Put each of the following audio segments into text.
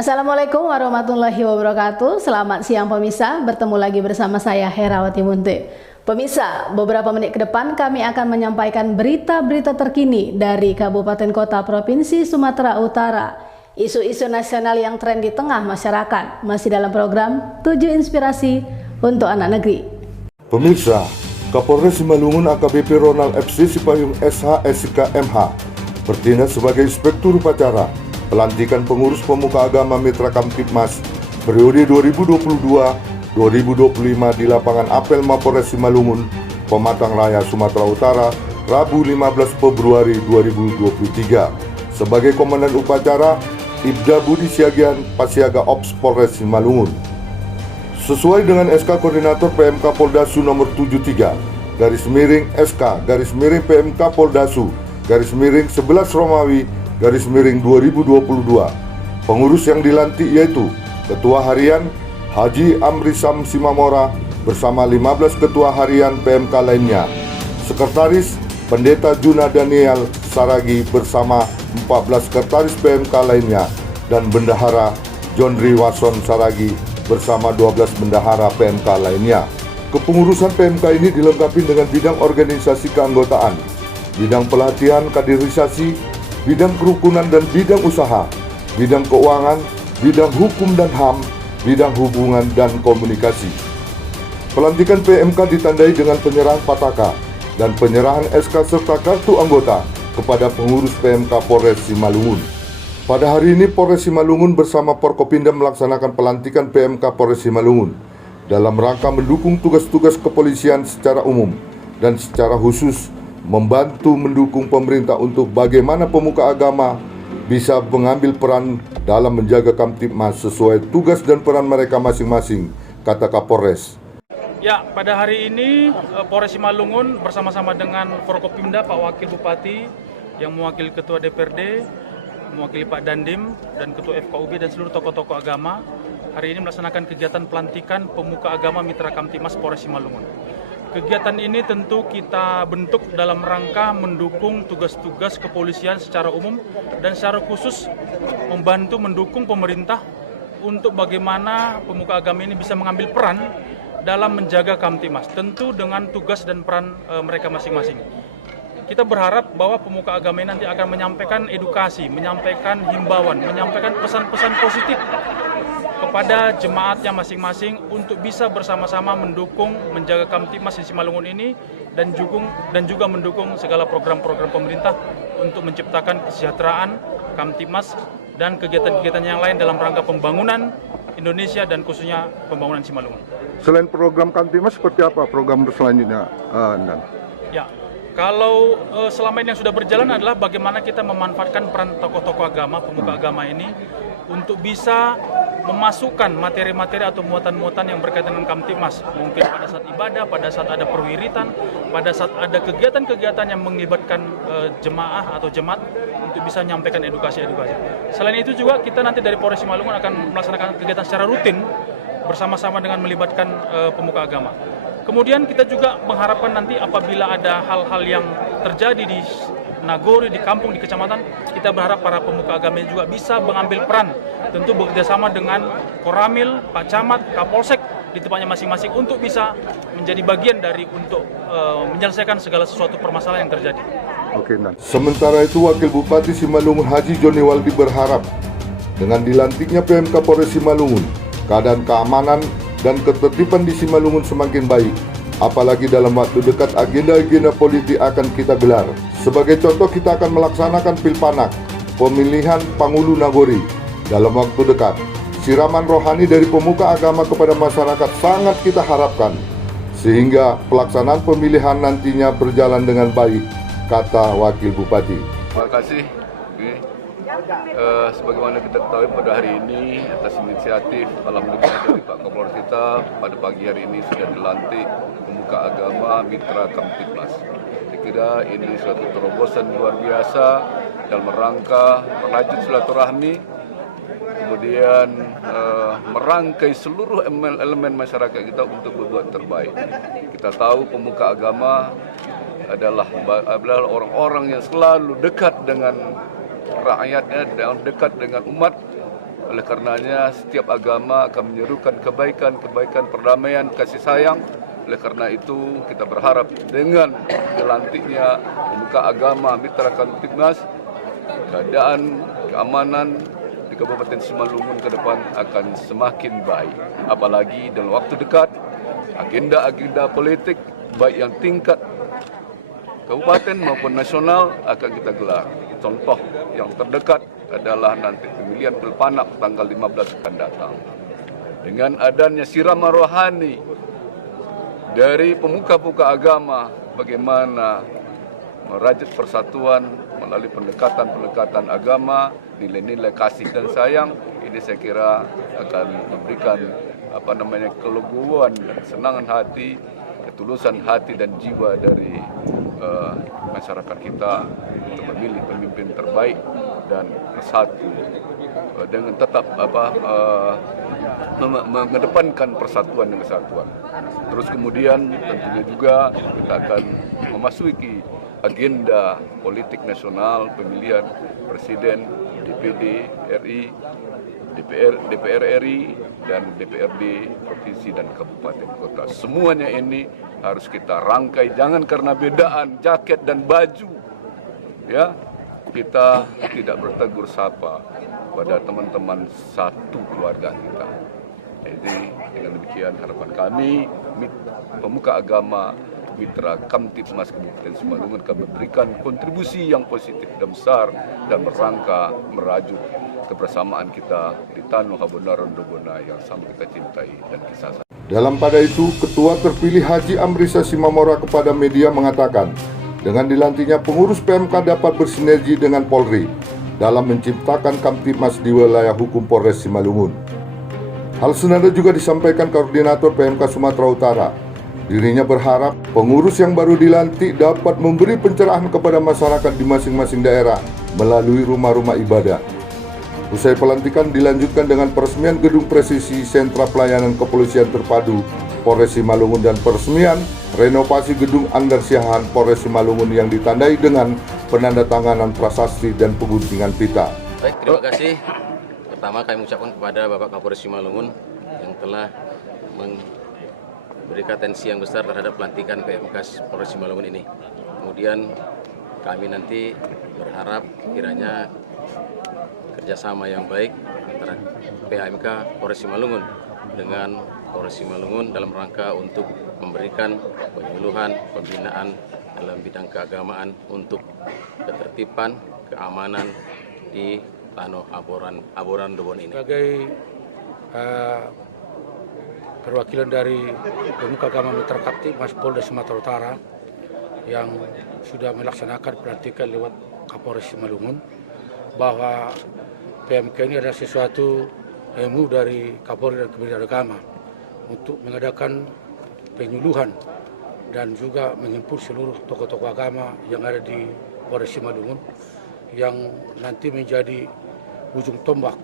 Assalamualaikum warahmatullahi wabarakatuh. Selamat siang pemirsa, bertemu lagi bersama saya Herawati Munte. Pemirsa, beberapa menit ke depan kami akan menyampaikan berita-berita terkini dari Kabupaten Kota Provinsi Sumatera Utara. Isu-isu nasional yang tren di tengah masyarakat masih dalam program 7 Inspirasi untuk Anak Negeri. Pemirsa, Kapolres Simalungun AKBP Ronald FC Sipayung SH SK MH bertindak sebagai Inspektur Upacara pelantikan pengurus pemuka agama Mitra Kamtibmas periode 2022-2025 di lapangan Apel Mapolres Simalungun, Pematang Raya, Sumatera Utara, Rabu 15 Februari 2023. Sebagai Komandan Upacara, Ibda Budi Siagian, Pasiaga Ops Polres Simalungun. Sesuai dengan SK Koordinator PMK Poldasu nomor 73, /SK, PMK Poldasu, /11 Romawi, /2022. Pengurus yang dilantik yaitu Ketua Harian Haji Amri Sam Simamora bersama 15 Ketua Harian PMK lainnya, Sekretaris Pendeta Juna Daniel Saragi bersama 14 Sekretaris PMK lainnya, dan Bendahara John Riwason Saragi bersama 12 Bendahara PMK lainnya. Kepengurusan PMK ini dilengkapi dengan bidang organisasi keanggotaan, bidang pelatihan kaderisasi, bidang kerukunan dan bidang usaha, bidang keuangan, bidang hukum dan HAM, bidang hubungan dan komunikasi. Pelantikan PMK ditandai dengan penyerahan pataka dan penyerahan SK serta kartu anggota kepada pengurus PMK Polres Simalungun. Pada hari ini Polres Simalungun bersama Forkopimda melaksanakan pelantikan PMK Polres Simalungun dalam rangka mendukung tugas-tugas kepolisian secara umum dan secara khusus membantu mendukung pemerintah untuk bagaimana pemuka agama bisa mengambil peran dalam menjaga Kamtibmas sesuai tugas dan peran mereka masing-masing, kata Kapolres. Ya, pada hari ini Polres Simalungun bersama-sama dengan Forkopimda, Pak Wakil Bupati yang mewakili Ketua DPRD, mewakili Pak Dandim dan Ketua FKUB dan seluruh tokoh-tokoh agama hari ini melaksanakan kegiatan pelantikan pemuka agama Mitra Kamtibmas Polres Simalungun. Kegiatan ini tentu kita bentuk dalam rangka mendukung tugas-tugas kepolisian secara umum dan secara khusus membantu mendukung pemerintah untuk bagaimana pemuka agama ini bisa mengambil peran dalam menjaga Kamtibmas, tentu dengan tugas dan peran mereka masing-masing. Kita berharap bahwa pemuka agama ini nanti akan menyampaikan edukasi, menyampaikan himbauan, menyampaikan pesan-pesan positif kepada jemaatnya masing-masing untuk bisa bersama-sama mendukung menjaga Kamtibmas di Simalungun ini dan juga mendukung segala program-program pemerintah untuk menciptakan kesejahteraan Kamtibmas dan kegiatan-kegiatan yang lain dalam rangka pembangunan Indonesia dan khususnya pembangunan Simalungun. Selain program Kamtibmas, seperti apa program selanjutnya, Andan? Ya, kalau selama ini yang sudah berjalan adalah bagaimana kita memanfaatkan peran tokoh-tokoh agama, pemuka agama ini untuk bisa memasukkan materi-materi atau muatan-muatan yang berkaitan dengan Kamtibmas. Mungkin pada saat ibadah, pada saat ada perwiritan, pada saat ada kegiatan-kegiatan yang melibatkan jemaah atau jemaat untuk bisa menyampaikan edukasi-edukasi. Selain itu juga kita nanti dari Polres Simalungun akan melaksanakan kegiatan secara rutin bersama-sama dengan melibatkan pemuka agama. Kemudian kita juga mengharapkan nanti apabila ada hal-hal yang terjadi di Nagori, di kampung, di kecamatan, kita berharap para pemuka agama juga bisa mengambil peran, tentu bekerjasama dengan Koramil, Pak Camat, Kapolsek di tempatnya masing-masing untuk bisa menjadi bagian dari untuk menyelesaikan segala sesuatu permasalahan yang terjadi. Oke, nah. Sementara itu Wakil Bupati Simalungun Haji Joni Waldi berharap dengan dilantiknya PMK Polres Simalungun, keadaan keamanan dan ketertiban di Simalungun semakin baik. Apalagi dalam waktu dekat agenda-agenda politik akan kita gelar. Sebagai contoh, kita akan melaksanakan Pilpanak, pemilihan Pangulu Nagori. Dalam waktu dekat, siraman rohani dari pemuka agama kepada masyarakat sangat kita harapkan, sehingga pelaksanaan pemilihan nantinya berjalan dengan baik, kata Wakil Bupati. Terima kasih. Sebagaimana kita ketahui pada hari ini atas inisiatif alhamdulillah dari Pak Kapolres kita pada pagi hari ini sudah dilantik pemuka agama Mitra Kamtibmas. Saya kira ini suatu terobosan luar biasa dalam rangka merajut silaturahmi, kemudian merangkai seluruh elemen masyarakat kita untuk berbuat terbaik. Kita tahu pemuka agama adalah orang-orang yang selalu dekat dengan rakyatnya, dekat dengan umat, Oleh karenanya setiap agama akan menyerukan kebaikan, perdamaian, kasih sayang. Oleh karena itu kita berharap dengan dilantiknya pemuka agama Mitra Kamtibmas, keadaan keamanan di Kabupaten Simalungun ke depan akan semakin baik. Apalagi dalam waktu dekat, agenda-agenda politik baik yang tingkat kabupaten maupun nasional akan kita gelar. Contoh yang terdekat adalah nanti pemilihan Pilpanak tanggal 15 akan datang. Dengan adanya siraman rohani dari pemuka-pemuka agama, bagaimana merajut persatuan melalui pendekatan agama, nilai-nilai kasih dan sayang, ini saya kira akan memberikan keleguan dan kesenangan hati, ketulusan hati dan jiwa dari masyarakat kita untuk memilih pemimpin terbaik dan bersatu dengan tetap mengedepankan persatuan dan kesatuan. Terus kemudian tentunya juga kita akan memasuki agenda politik nasional, pemilihan presiden, DPD RI, DPR RI, dan DPRD provinsi dan kabupaten kota. Semuanya ini harus kita rangkai, jangan karena bedaan jaket dan baju, ya kita tidak bertegur sapa pada teman-teman satu keluarga kita. Jadi dengan demikian harapan kami, pemuka agama Mitra Kamtibmas Kabupaten Simalungun akan memberikan kontribusi yang positif dan besar dan merangka merajut kebersamaan kita di Tanah Habonaron Dobona yang sama kita cintai dan kisah. Dalam pada itu, Ketua terpilih Haji Amrisa Simamora kepada media mengatakan, dengan dilantiknya pengurus PMK dapat bersinergi dengan Polri dalam menciptakan Kamtibmas di wilayah hukum Polres Simalungun. Hal senada juga disampaikan Koordinator PMK Sumatera Utara. Dirinya berharap pengurus yang baru dilantik dapat memberi pencerahan kepada masyarakat di masing-masing daerah melalui rumah-rumah ibadah. Usai pelantikan dilanjutkan dengan peresmian gedung presisi sentra pelayanan kepolisian terpadu Polres Simalungun dan peresmian renovasi gedung Anggar Siahaan Polres Simalungun yang ditandai dengan penandatanganan prasasti dan pengguntingan pita. Baik, terima kasih. Pertama kami ucapkan kepada Bapak Kapolres Simalungun yang telah memberikan atensi yang besar terhadap pelantikan PMK Polres Simalungun ini. Kemudian kami nanti berharap kiranya kerjasama yang baik antara PMK Polres Simalungun dengan Polres Simalungun dalam rangka untuk memberikan penyuluhan, pembinaan dalam bidang keagamaan untuk ketertiban, keamanan di Tanah Habonaron Dobona ini. Sebagai perwakilan dari pemuka agama Mitra Kamtibmas Polda Sumatera Utara yang sudah melaksanakan pelantikan lewat Kapolres Simalungun, bahwa PMK ini adalah sesuatu ilmu dari Kapolri dan Kementerian Agama untuk mengadakan penyuluhan dan juga mengimpul seluruh tokoh-tokoh agama yang ada di Polres Simalungun yang nanti menjadi ujung tombak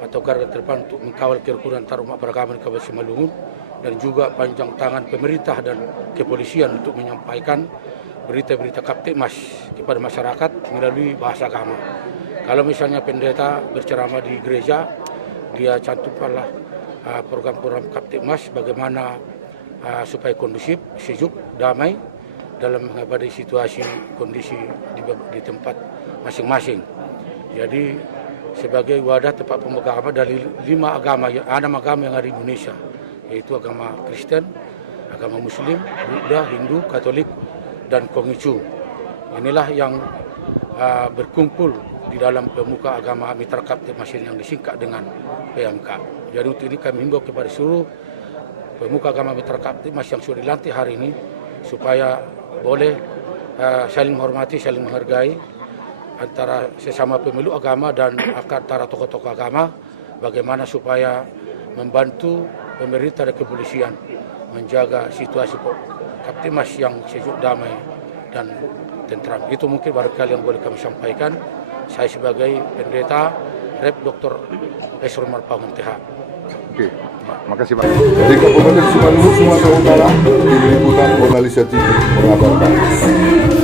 atau garda terdepan untuk mengkawal kerukunan antar umat beragama di Kabupaten Simalungun, dan juga panjang tangan pemerintah dan kepolisian untuk menyampaikan berita-berita Kamtibmas kepada masyarakat melalui bahasa agama. Kalau misalnya pendeta berceramah di gereja, dia cantumkanlah program-program Kamtibmas bagaimana supaya kondusif, sejuk, damai dalam menghadapi situasi kondisi di tempat masing-masing. Jadi sebagai wadah tempat pemuka agama dari 6 agama yang ada di Indonesia, yaitu agama Kristen, agama Muslim, Buddha, Hindu, Katolik, dan Konghucu. Inilah yang berkumpul di dalam pemuka agama Mitra Kamtibmas yang disingkat dengan PMK. Jadi untuk ini kami himbau kepada seluruh pemuka agama Mitra Kamtibmas yang sudah dilantik hari ini supaya boleh saling menghormati, saling menghargai antara sesama pemeluk agama dan antara tokoh-tokoh agama, bagaimana supaya membantu pemerintah dan kepolisian menjaga situasi Kamtibmas yang sejuk, damai, dan tentram. Itu mungkin barangkali yang boleh kami sampaikan. Saya sebagai pendeta Rep Dr. Esron Marpangun TH. Oke, makasih Pak. Dari Kabupaten Simalungun, Sumatera Utara, Tim Liputan Monalisa TV mengabarkan.